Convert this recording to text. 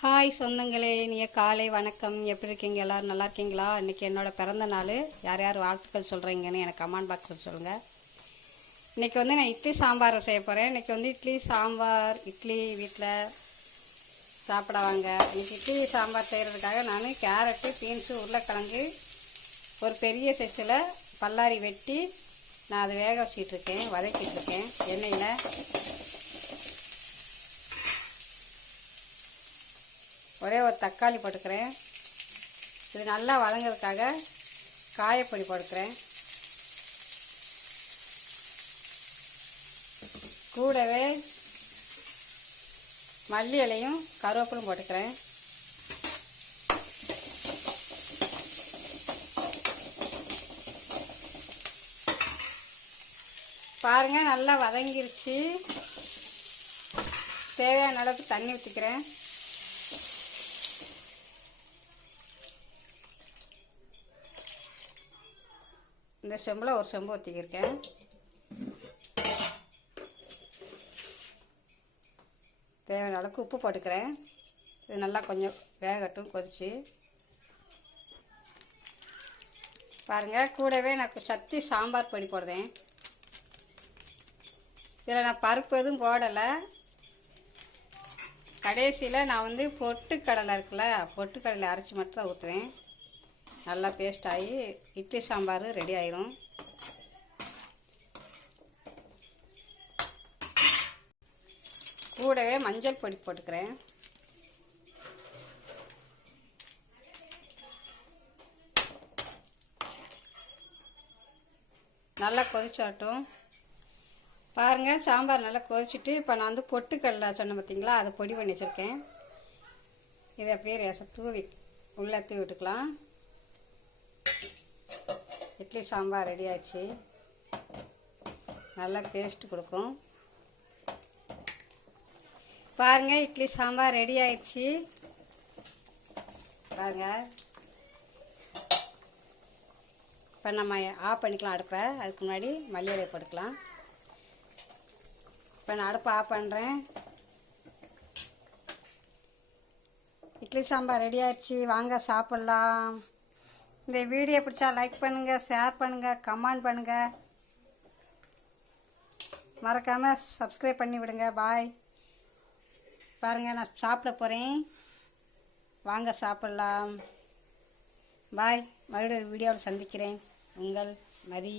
Hi சொந்தங்களே, நீங்கள் காலை வணக்கம். எப்படி இருக்கீங்க? எல்லோரும் நல்லா இருக்கீங்களா? இன்றைக்கி என்னோடய பிறந்த நாள். யார் யார் வாழ்த்துக்கள் சொல்கிறீங்கன்னு எனக்கு கமெண்ட் பாக்ஸில் சொல்லுங்கள். இன்றைக்கி நான் இட்லி சாம்பார் செய்ய போகிறேன். இன்றைக்கி இட்லி சாம்பார், இட்லி வீட்டில் சாப்பிட வாங்க. இன்றைக்கி இட்லி சாம்பார் செய்கிறதுக்காக நான் கேரட்டு, பீன்ஸு, உருளைக்கிழங்கு ஒரு பெரிய சைஸில் பல்லாரி வெட்டி நான் அதை வேக வச்சிட்ருக்கேன், வதக்கிட்டுருக்கேன் எண்ணெயில். ஒரே ஒரு தக்காளி போட்டுக்கிறேன். இது நல்லா வதங்கிறதுக்காக காயப்பொடி போட்டுக்கிறேன். கூடவே மல்லி இலையும் கருவேப்பிலும் போட்டுக்கிறேன். பாருங்கள், நல்லா வதங்கிருச்சு. தேவையான அளவுக்கு தண்ணி ஊற்றிக்கிறேன். இந்த செம்பில் ஒரு செம்பு ஊற்றிக்கிருக்கேன். தேவையான அளவுக்கு உப்பு போட்டுக்கிறேன். இது நல்லா கொஞ்சம் வேகட்டும், கொதிச்சு. பாருங்கள், கூடவே நான் சத்தி சாம்பார் பொடி போடுறேன். இதில் நான் பருப்பு எதுவும் போடலை. கடைசியில் நான் பொட்டுக்கடலை இருக்குல்ல, பொட்டுக்கடலை அரைச்சி மட்டும் தான் ஊற்றுவேன். நல்லா பேஸ்ட் ஆகி இட்லி சாம்பார் ரெடி ஆயிரும். கூடவே மஞ்சள் பொடி போட்டுக்கிறேன். நல்லா கொதிச்சாட்டும். பாருங்கள், சாம்பார் நல்லா கொதிச்சுட்டு இப்போ நான் பொட்டுக்கடலை சொன்னேன் பார்த்தீங்களா, அதை பொடி பண்ணி வச்சுருக்கேன். இதை அப்படியே ரேசம் தூவி உள்ளே தூவி விட்டுக்கலாம். இட்லி சாம்பார் ரெடி ஆயிடுச்சு. நல்லா டேஸ்ட் கொடுக்கும். பாருங்கள், இட்லி சாம்பார் ரெடி ஆயிடுச்சு. பாருங்கள், இப்போ நம்ம ஆஃப் பண்ணிக்கலாம் அடுப்பை. அதுக்கு முன்னாடி மல்லி இலையை போட்டுக்கலாம். இப்போ நான் அடுப்பை ஆஃப் பண்ணுறேன். இட்லி சாம்பார் ரெடி ஆயிடுச்சு. வாங்க சாப்பிட்லாம். இந்த வீடியோ பிடிச்சா லைக் பண்ணுங்கள், ஷேர் பண்ணுங்கள், கமெண்ட் பண்ணுங்கள். மறக்காமல் சப்ஸ்கிரைப் பண்ணி விடுங்க. பாய். பாருங்கள், நான் சாப்பிட போகிறேன். வாங்க சாப்பிட்லாம். பாய். மறுபடியும் வீடியோவில் சந்திக்கிறேன். உங்கள் மதி.